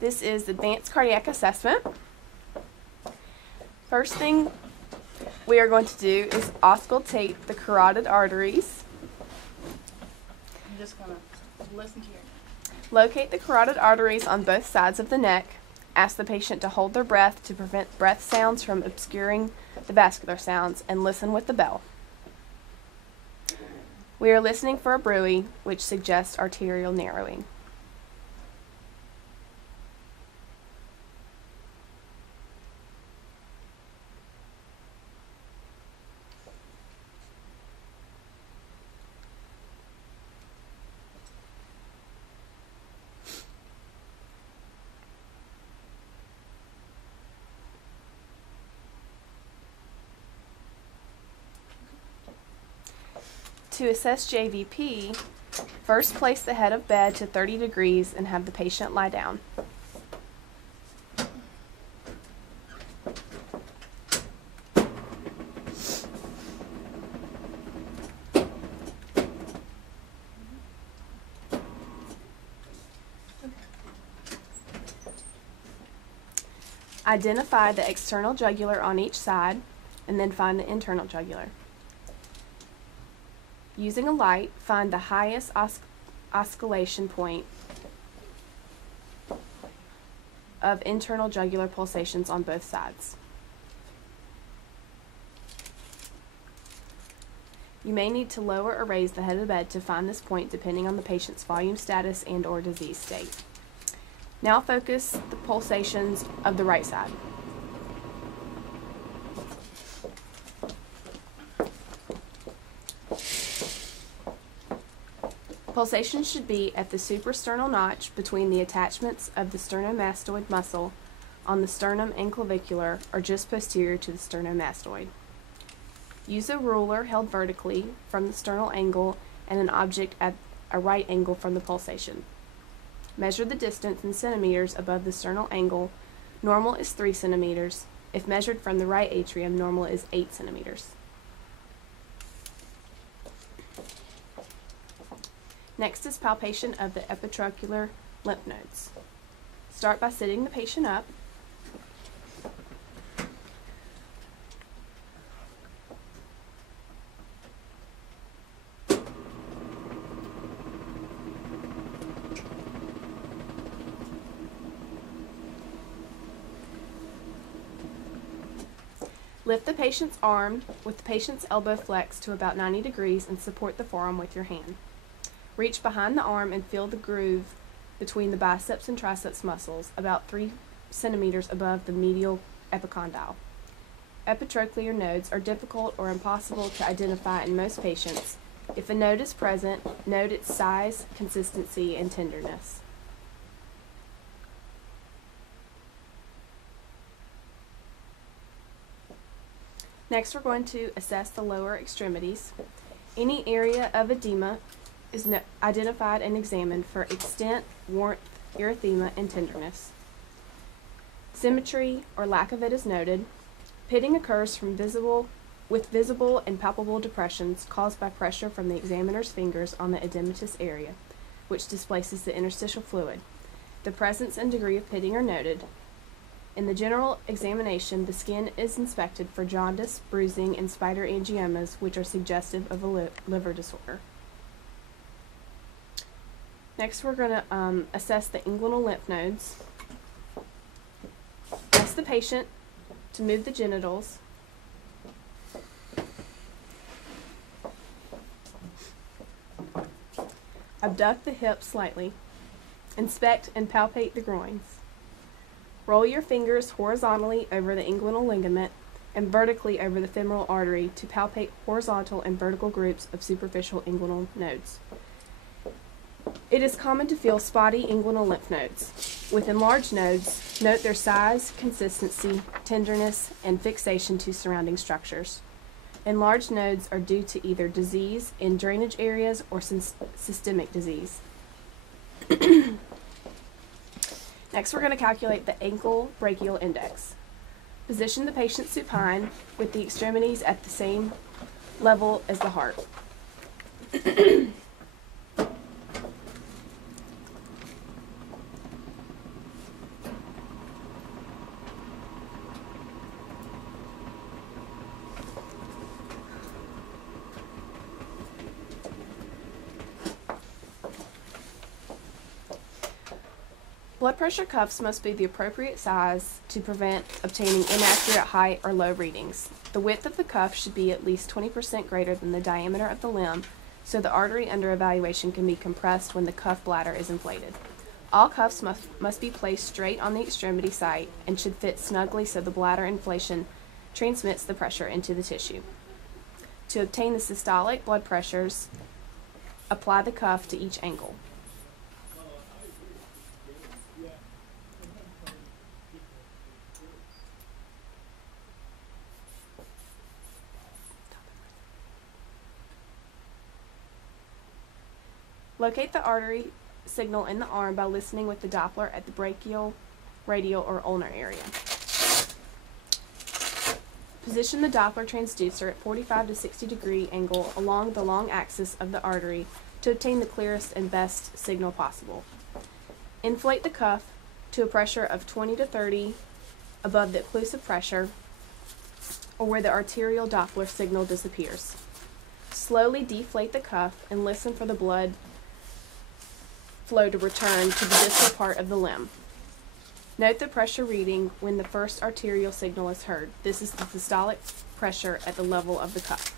This is advanced cardiac assessment. First thing we are going to do is auscultate the carotid arteries. I'm just going to listen to you. Locate the carotid arteries on both sides of the neck. Ask the patient to hold their breath to prevent breath sounds from obscuring the vascular sounds, and listen with the bell. We are listening for a bruit, which suggests arterial narrowing. To assess JVP, first place the head of bed to 30 degrees and have the patient lie down. Identify the external jugular on each side and then find the internal jugular. Using a light, find the highest oscillation point of internal jugular pulsations on both sides. You may need to lower or raise the head of the bed to find this point depending on the patient's volume status and/or disease state. Now focus the pulsations of the right side. Pulsation should be at the suprasternal notch between the attachments of the sternomastoid muscle on the sternum and clavicular, or just posterior to the sternomastoid. Use a ruler held vertically from the sternal angle and an object at a right angle from the pulsation. Measure the distance in centimeters above the sternal angle. Normal is 3 centimeters. If measured from the right atrium, normal is 8 centimeters. Next is palpation of the epitrochlear lymph nodes. Start by sitting the patient up. Lift the patient's arm with the patient's elbow flexed to about 90 degrees and support the forearm with your hand. Reach behind the arm and feel the groove between the biceps and triceps muscles, about 3 centimeters above the medial epicondyle. Epitrochlear nodes are difficult or impossible to identify in most patients. If a node is present, note its size, consistency, and tenderness. Next, we're going to assess the lower extremities. Any area of edema is identified and examined for extent, warmth, erythema, and tenderness. Symmetry or lack of it is noted. Pitting occurs with visible and palpable depressions caused by pressure from the examiner's fingers on the edematous area, which displaces the interstitial fluid. The presence and degree of pitting are noted. In the general examination, the skin is inspected for jaundice, bruising, and spider angiomas, which are suggestive of a liver disorder. Next, we're going to assess the inguinal lymph nodes. Ask the patient to move the genitals. Abduct the hips slightly. Inspect and palpate the groins. Roll your fingers horizontally over the inguinal ligament and vertically over the femoral artery to palpate horizontal and vertical groups of superficial inguinal nodes. It is common to feel spotty inguinal lymph nodes. With enlarged nodes, note their size, consistency, tenderness, and fixation to surrounding structures. Enlarged nodes are due to either disease in drainage areas or systemic disease. Next, we're going to calculate the ankle brachial index. Position the patient supine with the extremities at the same level as the heart. Blood pressure cuffs must be the appropriate size to prevent obtaining inaccurate height or low readings. The width of the cuff should be at least 20% greater than the diameter of the limb, so the artery under evaluation can be compressed when the cuff bladder is inflated. All cuffs must be placed straight on the extremity site and should fit snugly so the bladder inflation transmits the pressure into the tissue. To obtain the systolic blood pressures, apply the cuff to each ankle. Locate the artery signal in the arm by listening with the Doppler at the brachial, radial, or ulnar area. Position the Doppler transducer at 45 to 60 degree angle along the long axis of the artery to obtain the clearest and best signal possible. Inflate the cuff to a pressure of 20 to 30 above the occlusive pressure or where the arterial Doppler signal disappears. Slowly deflate the cuff and listen for the blood flow to return to the distal part of the limb. Note the pressure reading when the first arterial signal is heard. This is the systolic pressure at the level of the cuff.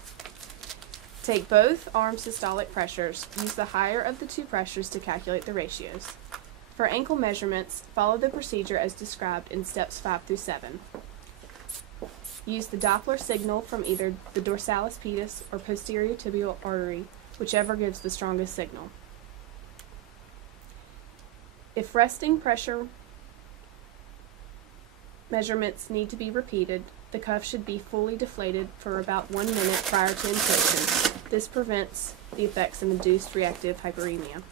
Take both arm systolic pressures. Use the higher of the two pressures to calculate the ratios. For ankle measurements, follow the procedure as described in steps 5 through 7. Use the Doppler signal from either the dorsalis pedis or posterior tibial artery, whichever gives the strongest signal. If resting pressure measurements need to be repeated, the cuff should be fully deflated for about 1 minute prior to inflation. This prevents the effects of induced reactive hyperemia.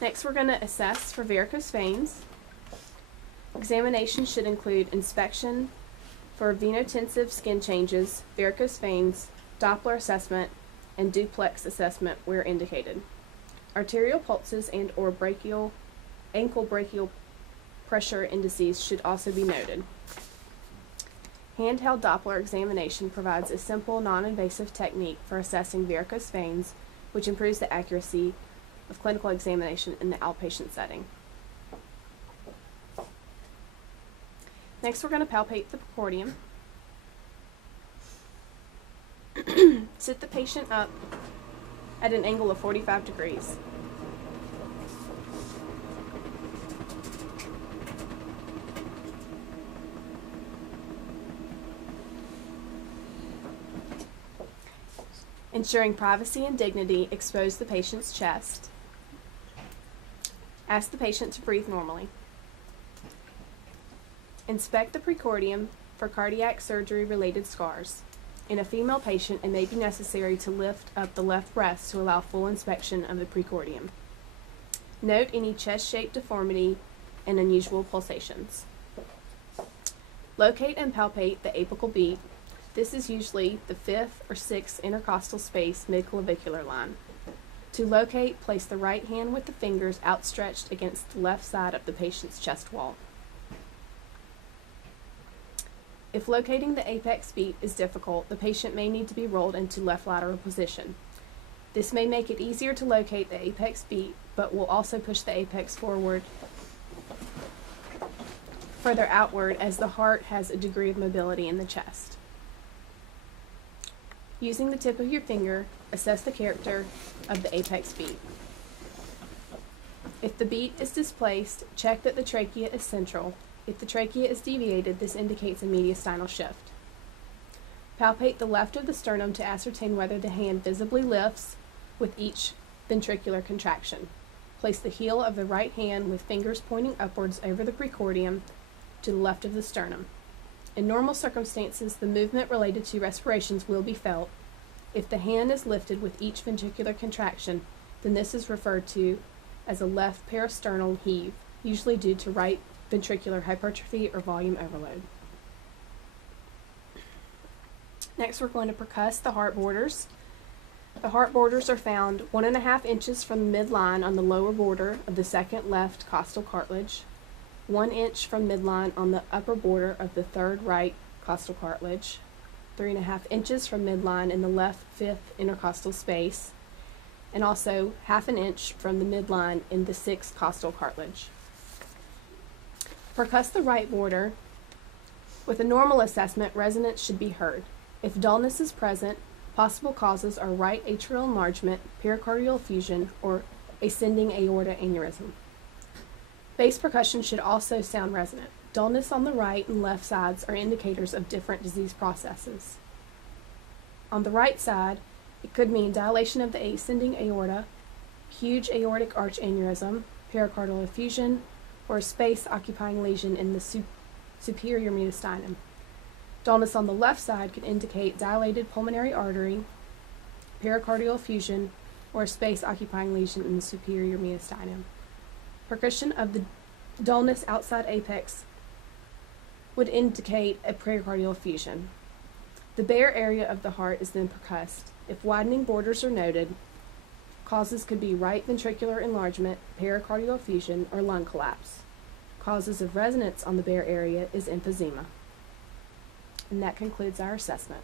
Next, we're going to assess for varicose veins. Examination should include inspection for venotensive skin changes, varicose veins, Doppler assessment, and duplex assessment where indicated. Arterial pulses and or ankle brachial pressure indices should also be noted. Handheld Doppler examination provides a simple, non-invasive technique for assessing varicose veins, which improves the accuracy of clinical examination in the outpatient setting. Next, we're going to palpate the precordium. Sit the patient up at an angle of 45 degrees. Ensuring privacy and dignity, expose the patient's chest. Ask the patient to breathe normally. Inspect the precordium for cardiac surgery-related scars. In a female patient, it may be necessary to lift up the left breast to allow full inspection of the precordium. Note any chest-shaped deformity and unusual pulsations. Locate and palpate the apical beat. This is usually the 5th or 6th intercostal space mid-clavicular line. To locate, place the right hand with the fingers outstretched against the left side of the patient's chest wall. If locating the apex beat is difficult, the patient may need to be rolled into left lateral position. This may make it easier to locate the apex beat, but will also push the apex further outward as the heart has a degree of mobility in the chest. Using the tip of your finger, assess the character of the apex beat. If the beat is displaced, check that the trachea is central. If the trachea is deviated, this indicates a mediastinal shift. Palpate the left of the sternum to ascertain whether the hand visibly lifts with each ventricular contraction. Place the heel of the right hand with fingers pointing upwards over the precordium to the left of the sternum. In normal circumstances, the movement related to respirations will be felt. If the hand is lifted with each ventricular contraction, then this is referred to as a left parasternal heave, usually due to right ventricular hypertrophy or volume overload. Next, we're going to percuss the heart borders. The heart borders are found 1.5 inches from the midline on the lower border of the second left costal cartilage, 1 inch from midline on the upper border of the third right costal cartilage, 3.5 inches from midline in the left 5th intercostal space, and also 1/2 inch from the midline in the 6th costal cartilage. Percuss the right border. With a normal assessment, resonance should be heard. If dullness is present, possible causes are right atrial enlargement, pericardial effusion, or ascending aorta aneurysm. Bass percussion should also sound resonant. Dullness on the right and left sides are indicators of different disease processes. On the right side, it could mean dilation of the ascending aorta, huge aortic arch aneurysm, pericardial effusion, or a space-occupying lesion in the superior mediastinum. Dullness on the left side could indicate dilated pulmonary artery, pericardial effusion, or a space-occupying lesion in the superior mediastinum. Percussion of the dullness outside apex would indicate a pericardial effusion. The bare area of the heart is then percussed. If widening borders are noted, causes could be right ventricular enlargement, pericardial effusion, or lung collapse. Causes of resonance on the bare area is emphysema. And that concludes our assessment.